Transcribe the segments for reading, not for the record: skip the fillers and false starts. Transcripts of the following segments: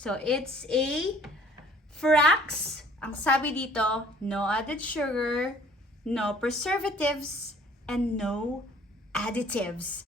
So, it's a Frax. Ang sabi dito, no added sugar, no preservatives, and no additives.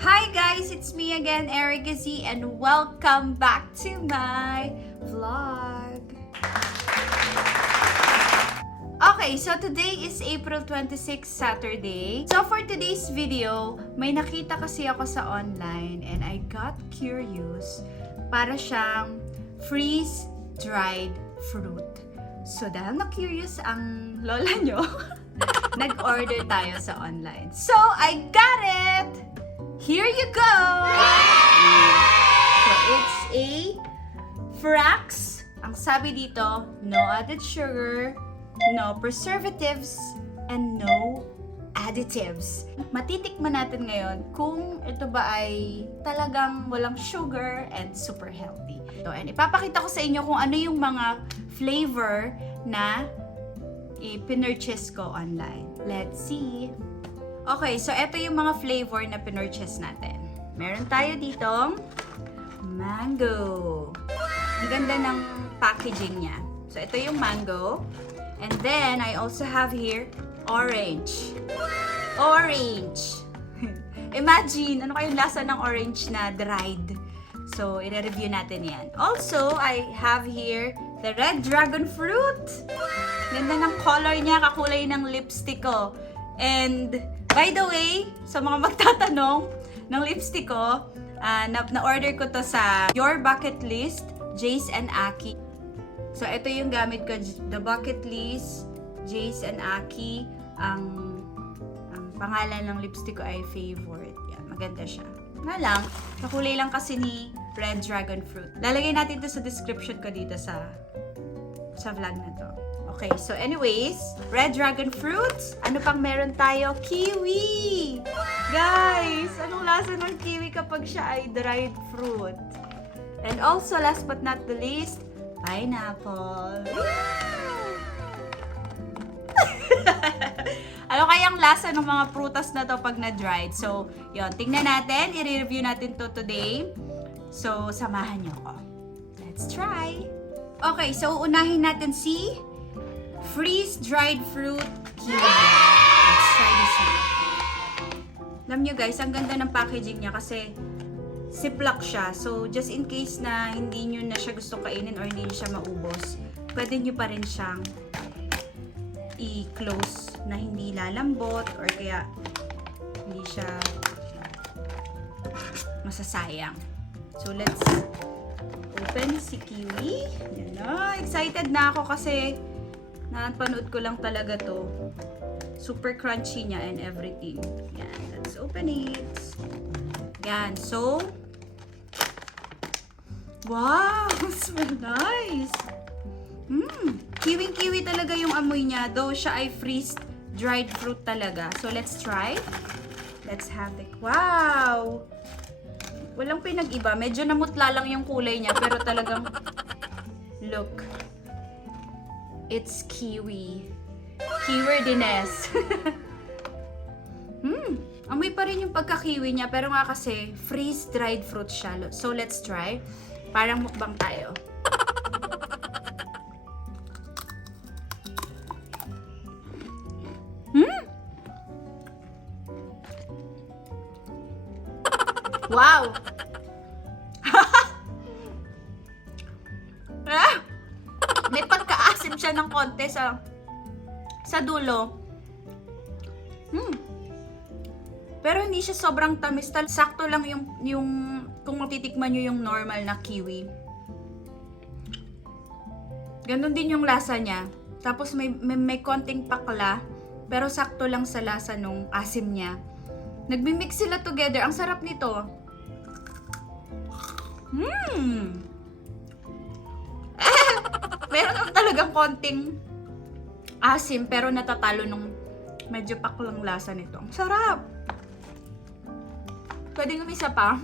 Hi guys, it's me again, Erica Z, and welcome back to my vlog. Okay, so today is April 26, Saturday. So for today's video, may nakita kasi ako sa online and I got curious. Para siyang freeze-dried fruit. So dahil na-curious ang lola nyo, nag-order tayo sa online. So I got it! Here you go! So it's a Frax. Ang sabi dito, no added sugar, no preservatives, and no additives. Matitikman natin ngayon kung ito ba ay talagang walang sugar and super healthy. So, and ipapakita ko sa inyo kung ano yung mga flavor na ipinurchase ko online. Let's see. Okay, so ito yung mga flavor na pinurchase natin. Meron tayo ditong mango. Ang ganda ng packaging niya. So, ito yung mango. And then, I also have here orange. Orange! Imagine, ano kayong lasa ng orange na dried? So, i-review natin yan. Also, I have here the red dragon fruit. Ganda ng color niya, kakulay ng lipstick ko. And, by the way, sa mga magtatanong ng lipstick ko, na-order ko to sa Your Bucket List, Jace and Aki. So, ito yung gamit ko, The Bucket List, Jace and Aki. Ang pangalan ng lipstick ko ay Favorite. Yan, maganda siya. Nga lang, kakulay lang kasi ni Red Dragon Fruit. Lalagay natin to sa description ko dito sa vlog na to. Okay, so anyways, Red Dragon Fruit. Ano pang meron tayo? Kiwi! Guys, anong lasa ng kiwi kapag siya ay dried fruit? And also, last but not the least, pineapple. Ano kayang lasa ng mga prutas na to pag na-dried? So, yun, tingnan natin. I-review natin to today. So, samahan nyo ko. Let's try. Okay, so unahin natin si freeze-dried fruit kiwi. Let's try this one. Alam nyo guys, ang ganda ng packaging niya kasi Ziploc siya. So, just in case na hindi nyo na siya gusto kainin or hindi nyo siya maubos, pwede nyo pa rin siyang i-close na hindi lalambot or kaya hindi siya masasayang. So, let's open si kiwi. Yan na. Excited na ako kasi napanood ko lang talaga to. Super crunchy niya and everything. Yan. Let's open it. Yan. So, wow! Smell nice! Kiwing-kiwi talaga yung amoy niya. Though siya ay freeze-dried fruit talaga. So, let's try. Let's have it. Wow! Walang pinag-iba. Medyo namutla lang yung kulay niya. Pero talagang, look. It's kiwi. Keywordiness. Amoy pa rin yung pagka-kiwi niya. Pero nga kasi, freeze-dried fruit siya. So, let's try. Parang mukbang tayo. Wow! May pagka-asim siya ng konti sa dulo. Pero hindi siya sobrang tamis. Sakto lang yung kung matitikman nyo yung normal na kiwi. Ganon din yung lasa niya. Tapos may konting pakla. Pero sakto lang sa lasa nung asim niya. Nagmi-mix sila together. Ang sarap nito. Meron naman talagang konting asim pero natatalo nung medyo paklang lasa nito. Ang sarap! Pwedeng umisa pa.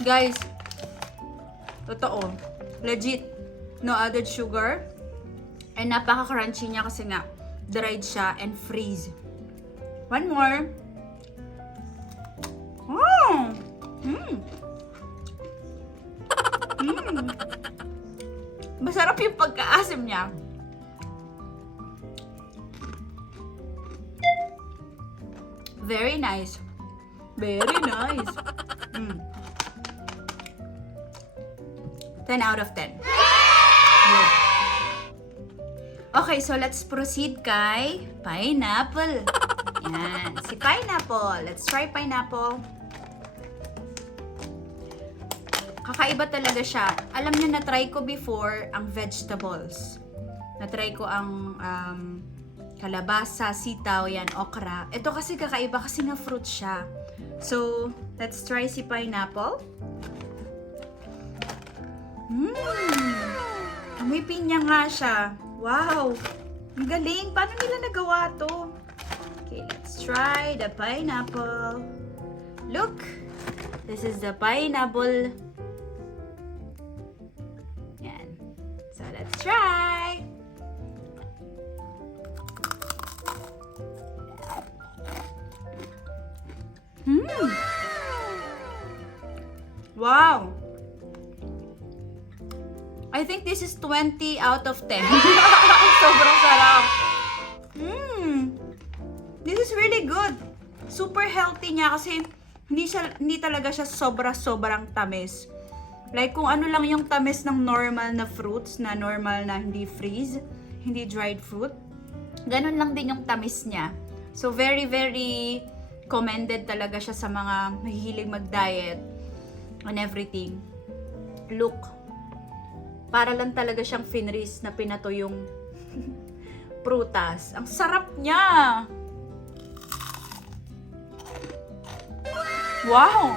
Guys, totoo. Legit. No added sugar Ay, napaka-crunchy niya kasi nga dried siya and freeze. One more. Oh! Masarap yung pagkaasim niya. Very nice. Very nice. 10 out of 10. Good. Okay, so let's proceed kay pineapple. Yan, si pineapple. Let's try pineapple. Kakaiba talaga siya. Alam niyo, na-try ko before ang vegetables. Na-try ko ang kalabasa, sitaw, yan, okra. Ito kasi kakaiba kasi nga fruit siya. So, let's try si pineapple. May pinya nga siya. Wow! Ang galing! Paano nila nagawa to? Okay, let's try the pineapple. Look! This is the pineapple. Yan. So, let's try! Wow! I think this is 20 out of 10. Sobrang sarap. This is really good. Super healthy niya kasi hindi talaga siya sobrang tamis. Like kung ano lang yung tamis ng normal na fruits, na normal na hindi freeze, hindi dried fruit, ganun lang din yung tamis niya. So very, very commended talaga siya sa mga mahihilig mag-diet and everything. Look. Para lang talaga siyang finris na pinato yung prutas. Ang sarap niya! Wow!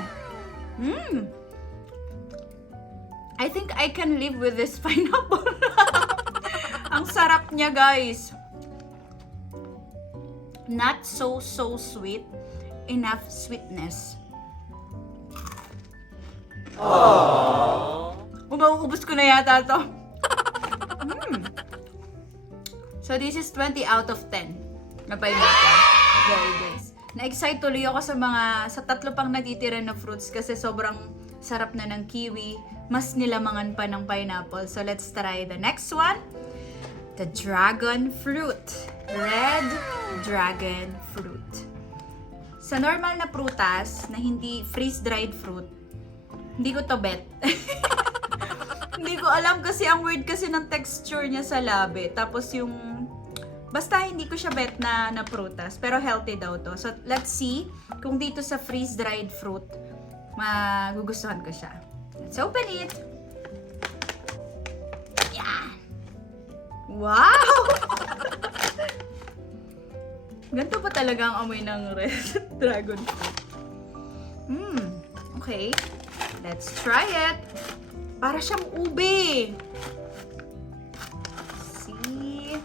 I think I can live with this pineapple. Ang sarap niya, guys. Not so sweet. Enough sweetness. Mauubos ko na yata to. So this is 20 out of 10 na pineapple. Very nice. Na-excite tuloy ako sa tatlo pang natitira na fruits kasi sobrang sarap na ng kiwi. Mas nilamangan pa ng pineapple. So let's try the next one. The dragon fruit. Red dragon fruit. Sa normal na prutas na hindi freeze-dried fruit, hindi ko to bet. Hindi ko alam kasi ang weird kasi ng texture niya sa labi. Tapos yung basta hindi ko siya bet na prutas, pero healthy daw to. So let's see kung dito sa freeze-dried fruit magugustuhan ko siya. Let's open it. Yan. Wow! Ganito pa talaga ang amoy ng red dragon fruit. Okay. Let's try it. Para siyang ube. See?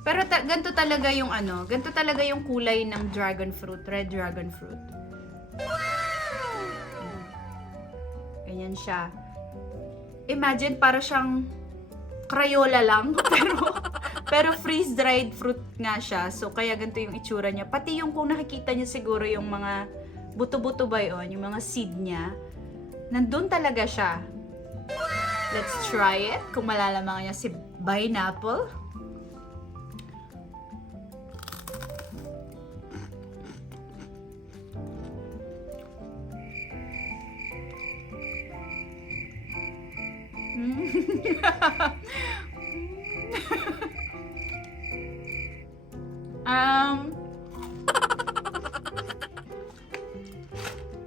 Pero ganito talaga yung ganito talaga yung kulay ng dragon fruit, red dragon fruit. Ganyan siya. Imagine para siyang Crayola lang, pero freeze-dried fruit nga siya. So kaya ganito yung itsura niya. Pati yung kung nakikita niyo siguro yung mga buto-buto ba yun, yung mga seed niya, nandun talaga siya. Let's try it. Kung malalamangan niya si pineapple.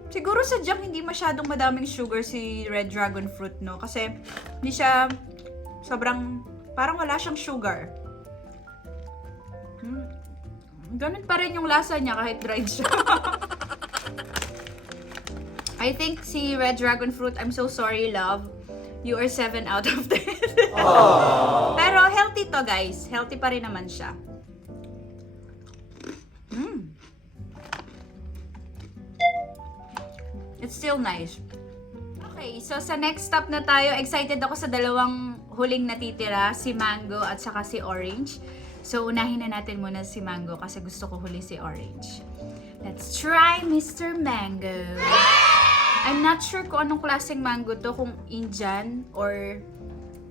Siguro sadyang hindi masyadong madaming sugar si red dragon fruit, no? Kasi hindi siya sobrang, parang wala siyang sugar. Ganun pa rin yung lasa niya kahit dried siya. I think si red dragon fruit, I'm so sorry, love. You are 7 out of 10. Pero healthy to, guys. Healthy pa rin naman siya. It's still nice. Okay, so sa next stop na tayo, excited ako sa dalawang huling natitira, si Mango at saka si Orange. So unahin na natin muna si Mango kasi gusto ko huli si Orange. Let's try Mr. Mango. I'm not sure kung anong klaseng mango to, kung Indian or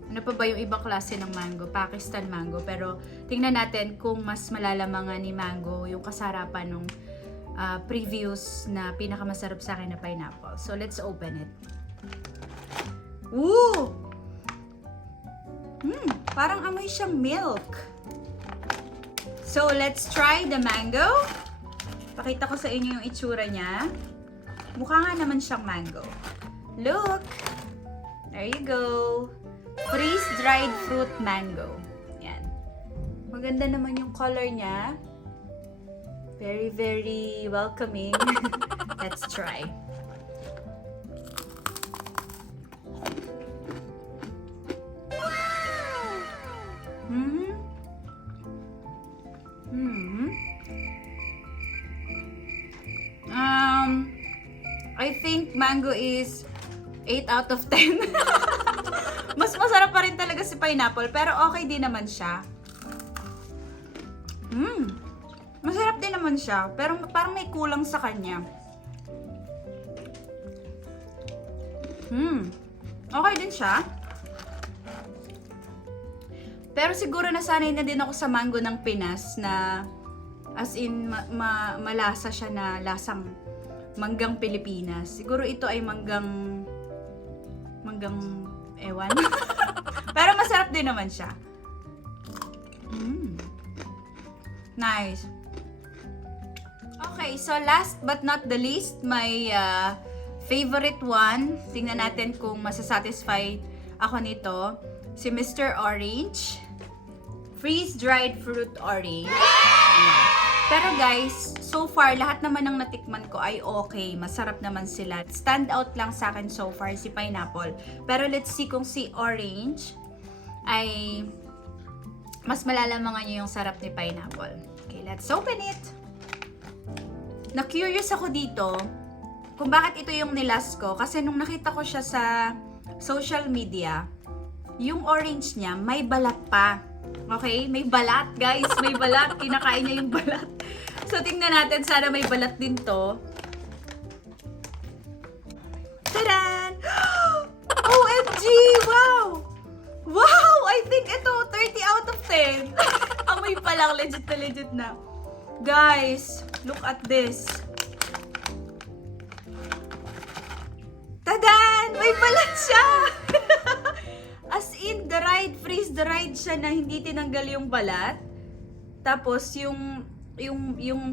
ano pa ba yung ibang klase ng mango, Pakistan mango. Pero tingnan natin kung mas malalamangan ni Mango yung kasarapan nung previous na pinakamasarap sa akin na pineapple. So let's open it. Ooh! Parang amoy siyang milk. So let's try the mango. Pakita ko sa inyo yung itsura niya. Mukha nga naman siyang mango. Look! There you go. Freeze-dried fruit mango. Yan. Maganda naman yung color niya. Very, very welcoming. Let's try. I think mango is 8 out of 10. Mas masarap pa rin talaga si pineapple, pero okay din naman siya. Masarap din naman siya, pero parang may kulang sa kanya. Okay din siya. Pero siguro nasanay na din ako sa mango ng Pinas na as in malasa siya na lasang manggang Pilipinas. Siguro ito ay manggang ewan. Pero masarap din naman siya. Nice. Okay, so last but not the least, my favorite one. Tingnan natin kung masasatisfy ako nito. Si Mr. Orange. Freeze-dried fruit orange. Pero guys, so far, lahat naman ng natikman ko ay okay. Masarap naman sila. Stand out lang sa akin so far si pineapple. Pero let's see kung si orange ay mas malalamangan niyo yung sarap ni pineapple. Okay, let's open it. Na-curious ako dito kung bakit ito yung nilas ko. Kasi nung nakita ko siya sa social media, yung orange niya may balat pa. Okay? May balat, guys. May balat. Kinakain niya yung balat. So, tingnan natin. Sana may balat din to. Tadan! OMG! Wow! Wow! I think ito, 30 out of 10. Amoy pa lang. Legit na legit na. Guys, look at this. Tadan! May balat siya! As in, freeze-dried siya na hindi tinanggal yung balat. Tapos, yung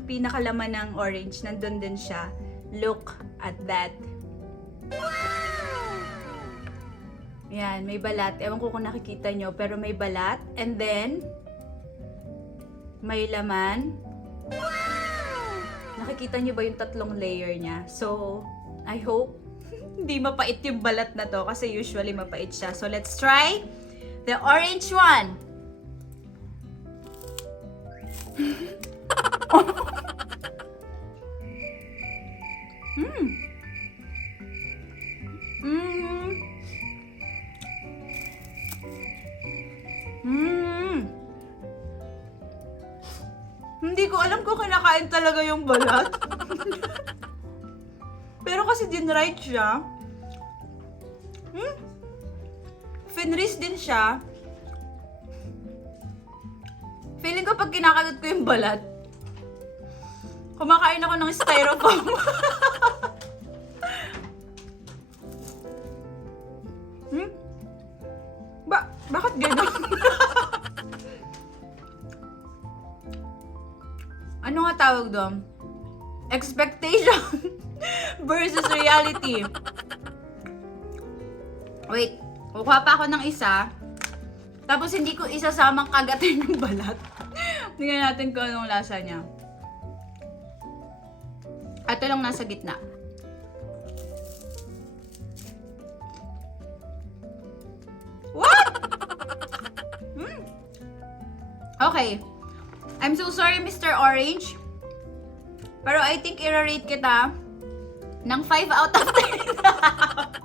pinakalaman ng orange, nandun din siya. Look at that. Yan, may balat. Ewan ko kung nakikita nyo, pero may balat. And then, may laman. Nakikita nyo ba yung tatlong layer niya? So, I hope hindi mapait yung balat na to kasi usually mapait siya. So, let's try the orange one. Hindi ko alam kung kinakain talaga yung balat. Pero kasi dinried siya. Finris din siya. Feeling ko pag kinakagat ko yung balat, kumakain ako ng styrofoam. Bakit gano'n? Ano nga tawag doon? Expectation versus reality. Wait, kukuha pa ako ng isa. Tapos hindi ko isasamang kagatin yung balat. Tingnan natin kung anong lasa niya. Ito lang nasa gitna. What? Okay. I'm so sorry, Mr. Orange. Pero I think i-rate kita ng 5 out of 10.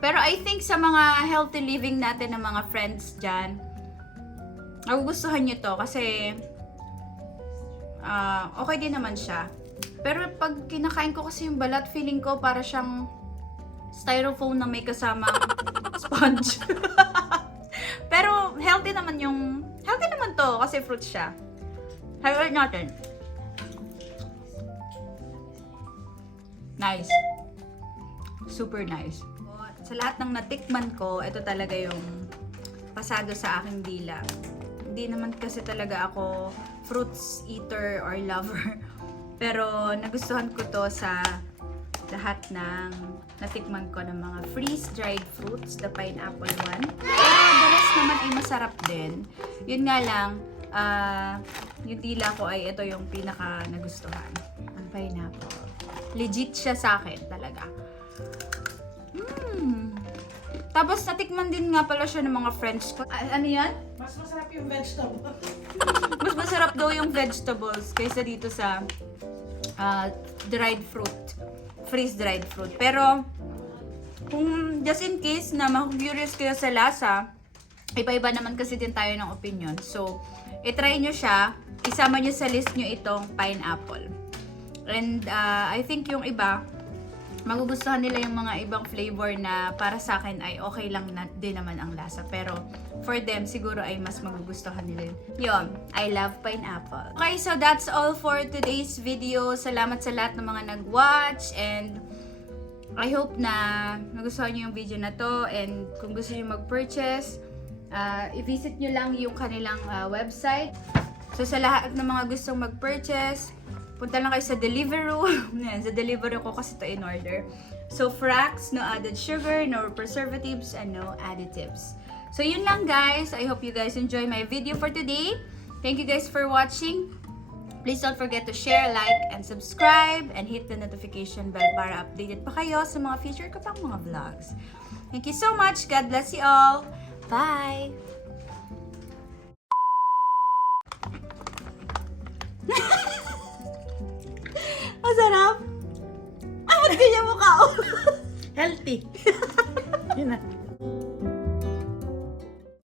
Pero I think sa mga healthy living natin ng mga friends dyan, magugustuhan nyo to kasi okay din naman siya. Pero pag kinakain ko kasi yung balat, feeling ko para siyang styrofoam na may kasamang sponge. Pero healthy naman to kasi fruit siya. Highlight natin. Nice. Super nice. Sa lahat ng natikman ko, ito talaga yung pasado sa aking dila. Hindi naman kasi talaga ako fruits eater or lover. Pero nagustuhan ko to sa lahat ng natikman ko ng mga freeze-dried fruits, the pineapple one. Pero the rest naman ay masarap din. Yun nga lang, yung dila ko ay ito yung pinaka nagustuhan. Ang pineapple. Legit siya sa akin talaga. Tapos natikman din nga pala siya ng mga friends ko. Ano yan? Mas masarap yung vegetable. Mas masarap daw yung vegetables kaysa dito sa dried fruit. Freeze-dried fruit. Pero, kung just in case na curious kayo sa lasa, iba-iba naman kasi din tayo ng opinion. So, itry nyo siya. Isama nyo sa list nyo itong pineapple. And I think yung iba, magugustuhan nila yung mga ibang flavor na para sa akin ay okay lang din naman ang lasa. Pero for them, siguro ay mas magugustuhan nila yun. I love pineapple. Okay, so that's all for today's video. Salamat sa lahat ng mga nag-watch and I hope na nagustuhan nyo yung video na to. And kung gusto nyo mag-purchase, i-visit nyo lang yung kanilang website. So sa lahat ng mga gustong mag-purchase, punta lang kayo sa Deliveroo. Yan, sa Deliveroo ko kasi ito in order. So, Frax, no added sugar, no preservatives, and no additives. So, yun lang guys. I hope you guys enjoy my video for today. Thank you guys for watching. Please don't forget to share, like, and subscribe, and hit the notification bell para updated pa kayo sa mga future ko pang mga vlogs. Thank you so much. God bless you all. Bye! Masarap? Ah, ba't ganyan mukha? Healthy.